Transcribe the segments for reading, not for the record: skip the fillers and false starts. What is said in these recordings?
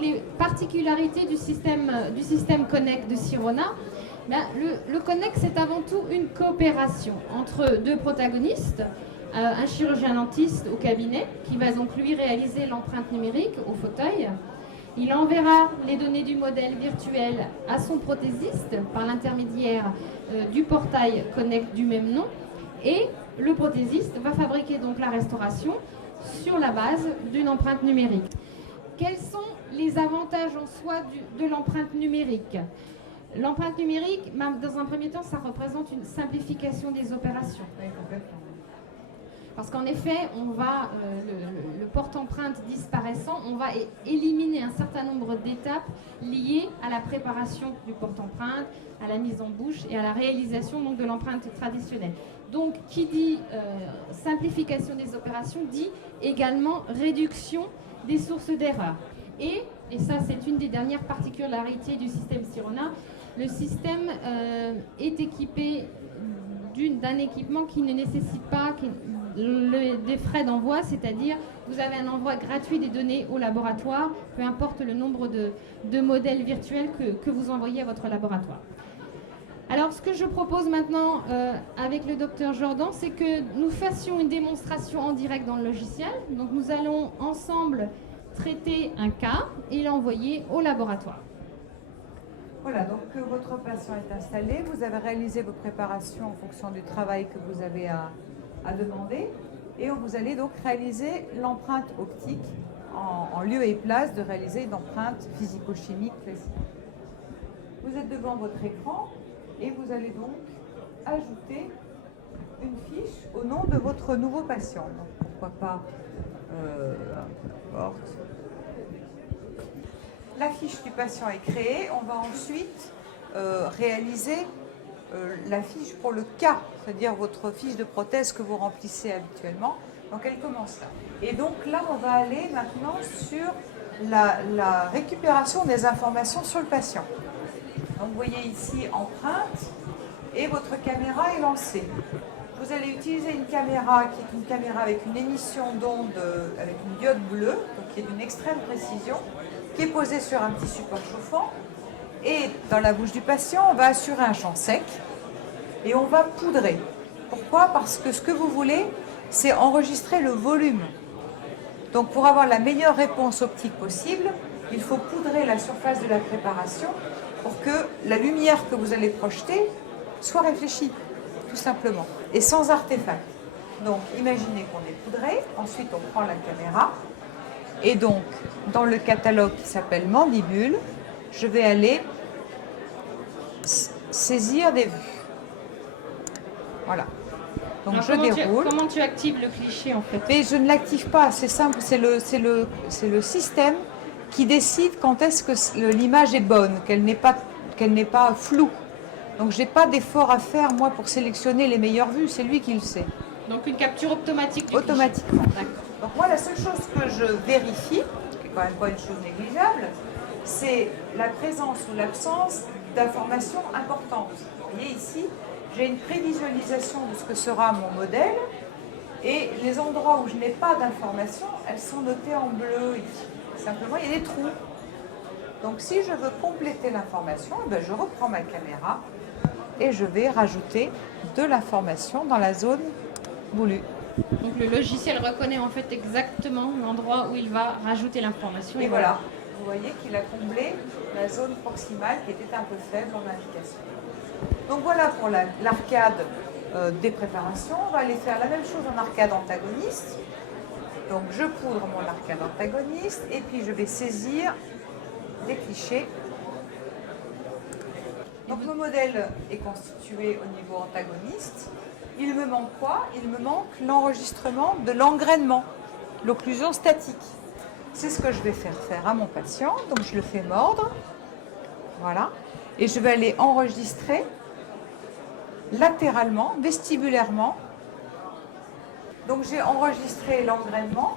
les particularités du système Connect de Sirona? Le Connect, c'est avant tout une coopération entre deux protagonistes, un chirurgien dentiste au cabinet qui va donc lui réaliser l'empreinte numérique au fauteuil. Il enverra les données du modèle virtuel à son prothésiste par l'intermédiaire du portail Connect du même nom, et le prothésiste va fabriquer donc la restauration sur la base d'une empreinte numérique. Quels sont les avantages en soi de l'empreinte numérique? L'empreinte numérique, dans un premier temps, ça représente une simplification des opérations. Oui, complètement. Parce qu'en effet, on va, le porte-empreinte disparaissant, on va éliminer un certain nombre d'étapes liées à la préparation du porte-empreinte, à la mise en bouche et à la réalisation donc, de l'empreinte traditionnelle. Donc, qui dit simplification des opérations, dit également réduction des sources d'erreur. Et ça, c'est une des dernières particularités du système Sirona, le système est équipé d'un équipement qui ne nécessite pas des frais d'envoi, c'est-à-dire vous avez un envoi gratuit des données au laboratoire, peu importe le nombre de modèles virtuels que vous envoyez à votre laboratoire. Alors, ce que je propose maintenant avec le docteur Jordan, c'est que nous fassions une démonstration en direct dans le logiciel. Donc, nous allons ensemble traiter un cas et l'envoyer au laboratoire. Voilà, donc votre patient est installé, vous avez réalisé vos préparations en fonction du travail que vous avez à demander, et vous allez donc réaliser l'empreinte optique en lieu et place de réaliser une empreinte physico-chimique classique. Vous êtes devant votre écran et vous allez donc ajouter une fiche au nom de votre nouveau patient. Donc pourquoi pas importe. La fiche du patient est créée, on va ensuite réaliser la fiche pour le cas, c'est-à-dire votre fiche de prothèse que vous remplissez habituellement. Donc elle commence là. Et donc là, on va aller maintenant sur la récupération des informations sur le patient. Donc vous voyez ici empreinte et votre caméra est lancée. Vous allez utiliser une caméra qui est une caméra avec une émission d'onde, avec une diode bleue, donc qui est d'une extrême précision, qui est posée sur un petit support chauffant. Et dans la bouche du patient, on va assurer un champ sec et on va poudrer. Pourquoi? Parce que ce que vous voulez, c'est enregistrer le volume. Donc pour avoir la meilleure réponse optique possible, il faut poudrer la surface de la préparation pour que la lumière que vous allez projeter soit réfléchie, tout simplement, et sans artefact. Donc imaginez qu'on est poudré, ensuite on prend la caméra, et donc dans le catalogue qui s'appelle Mandibule, je vais aller saisir des vues. Voilà. Donc alors, je déroule. Comment tu actives le cliché en fait? Mais je ne l'active pas, c'est simple, c'est le système qui décide quand est-ce que l'image est bonne, qu'elle n'est pas floue. Donc je n'ai pas d'effort à faire moi pour sélectionner les meilleures vues, c'est lui qui le sait. Donc une capture automatique du automatiquement. Cliché. Donc moi la seule chose que je vérifie, qui n'est quand même pas une chose négligeable, c'est la présence ou l'absence d'informations importantes. Vous voyez ici, j'ai une prévisualisation de ce que sera mon modèle et les endroits où je n'ai pas d'informations, elles sont notées en bleu ici. Simplement, il y a des trous. Donc si je veux compléter l'information, je reprends ma caméra et je vais rajouter de l'information dans la zone voulue. Donc le logiciel reconnaît en fait exactement l'endroit où il va rajouter l'information. Et voilà, vous voyez qu'il a comblé la zone proximale qui était un peu faible en indication. Donc voilà pour l'arcade des préparations. On va aller faire la même chose en arcade antagoniste. Donc je poudre mon arcade antagoniste et puis je vais saisir des clichés. Donc le modèle est constitué au niveau antagoniste. Il me manque quoi? Il me manque l'enregistrement de l'engrainement, l'occlusion statique. C'est ce que je vais faire à mon patient. Donc je le fais mordre. Voilà. Et je vais aller enregistrer latéralement, vestibulairement. Donc j'ai enregistré l'engrainement.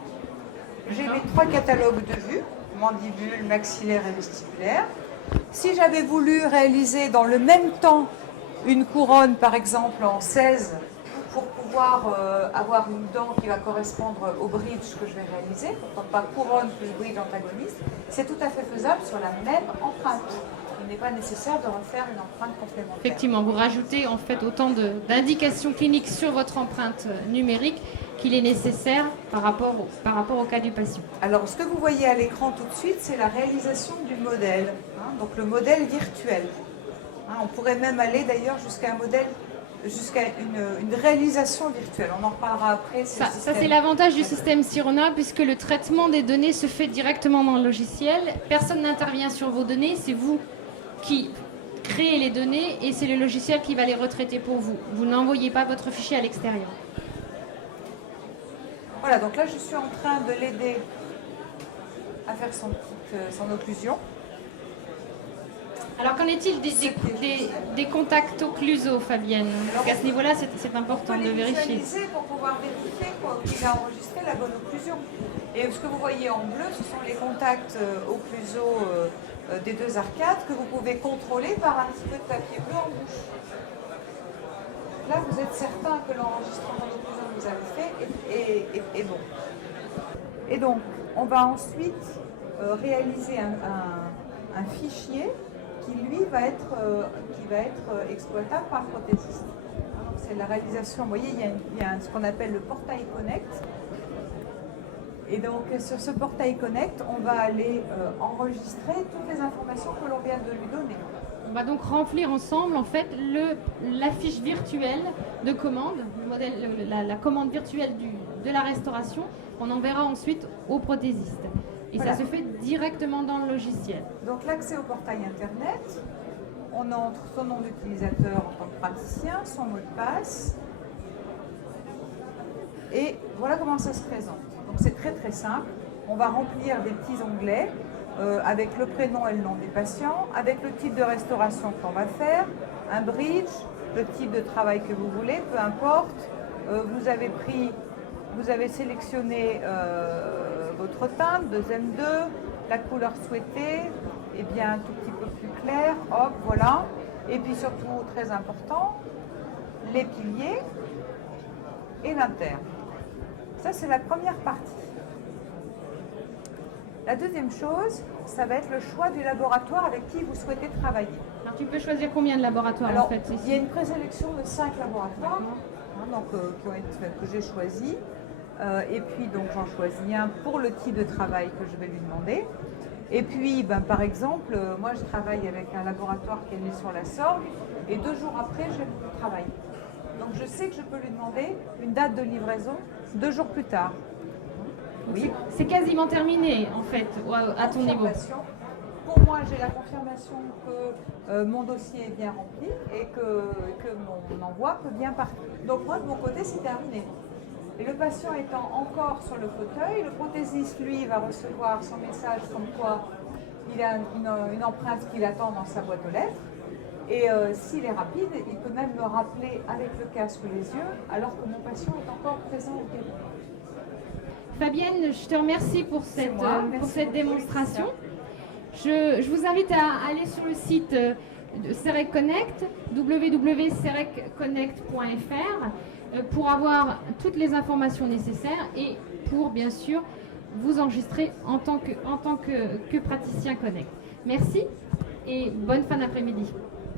J'ai mes 3 catalogues de vues, mandibule, maxillaire et vestibulaire. Si j'avais voulu réaliser dans le même temps une couronne, par exemple en 16 pour pouvoir avoir une dent qui va correspondre au bridge que je vais réaliser, pourquoi pas couronne plus bridge antagoniste, c'est tout à fait faisable sur la même empreinte. Il n'est pas nécessaire de refaire une empreinte complémentaire. Effectivement, vous rajoutez en fait autant d'indications cliniques sur votre empreinte numérique qu'il est nécessaire par rapport au cas du patient. Alors, ce que vous voyez à l'écran tout de suite, c'est la réalisation du modèle, hein, donc le modèle virtuel. Hein, on pourrait même aller d'ailleurs jusqu'à un modèle, jusqu'à une réalisation virtuelle. On en reparlera après. Ça c'est l'avantage du système Sirona, puisque le traitement des données se fait directement dans le logiciel. Personne n'intervient sur vos données, c'est vous qui créez les données et c'est le logiciel qui va les retraiter pour vous. Vous n'envoyez pas votre fichier à l'extérieur. Voilà, donc là je suis en train de l'aider à faire son occlusion. Alors qu'en est-il des contacts occlusaux, Fabienne? Parce qu'à ce niveau-là, c'est important de vérifier. Pour pouvoir vérifier qu'il a enregistré la bonne occlusion. Et ce que vous voyez en bleu, ce sont les contacts occlusaux des deux arcades que vous pouvez contrôler par un petit peu de papier bleu en bouche. Là, vous êtes certain que l'enregistrement d'occlusion que vous avez fait est bon. Et donc, on va ensuite réaliser un fichier qui, lui, va être exploitable par le prothésiste. C'est la réalisation, vous voyez, il y a ce qu'on appelle le portail Connect. Et donc, sur ce portail Connect, on va aller enregistrer toutes les informations que l'on vient de lui donner. On va donc remplir ensemble en fait la fiche virtuelle de commande, la commande virtuelle de la restauration. On enverra ensuite au prothésiste. Et voilà. Ça se fait directement dans le logiciel. Donc l'accès au portail internet, on entre son nom d'utilisateur en tant que praticien, son mot de passe. Et voilà comment ça se présente. Donc c'est très très simple. On va remplir des petits onglets avec le prénom et le nom des patients, avec le type de restauration qu'on va faire, un bridge, le type de travail que vous voulez, peu importe. Vous avez sélectionné votre teinte, 2M2, la couleur souhaitée, et bien un tout petit peu plus clair, hop, voilà. Et puis surtout, très important, les piliers et l'interne. Ça, c'est la première partie. La deuxième chose, ça va être le choix du laboratoire avec qui vous souhaitez travailler. Alors, tu peux choisir combien de laboratoires en fait ici? Il y a une présélection de 5 laboratoires que j'ai choisi. Et puis, donc, j'en choisis un pour le type de travail que je vais lui demander. Et puis, par exemple, moi, je travaille avec un laboratoire qui est né sur la Sorgue. Et 2 jours après, je vais le travailler. Donc, je sais que je peux lui demander une date de livraison 2 jours plus tard. Oui. C'est quasiment terminé, en fait, à ton niveau. Pour moi, j'ai la confirmation que mon dossier est bien rempli et que mon envoi peut bien partir. Donc moi, de mon côté, c'est terminé. Et le patient étant encore sur le fauteuil, le prothésiste, lui, va recevoir son message comme quoi il a une empreinte qu'il attend dans sa boîte aux lettres. Et s'il est rapide, il peut même me rappeler avec le casque les yeux, alors que mon patient est encore présent au cabinet. Fabienne, je te remercie pour cette démonstration. Je vous invite à aller sur le site de CEREC Connect, www.cereconnect.fr, pour avoir toutes les informations nécessaires et pour, bien sûr, vous enregistrer en tant que praticien Connect. Merci et bonne fin d'après-midi.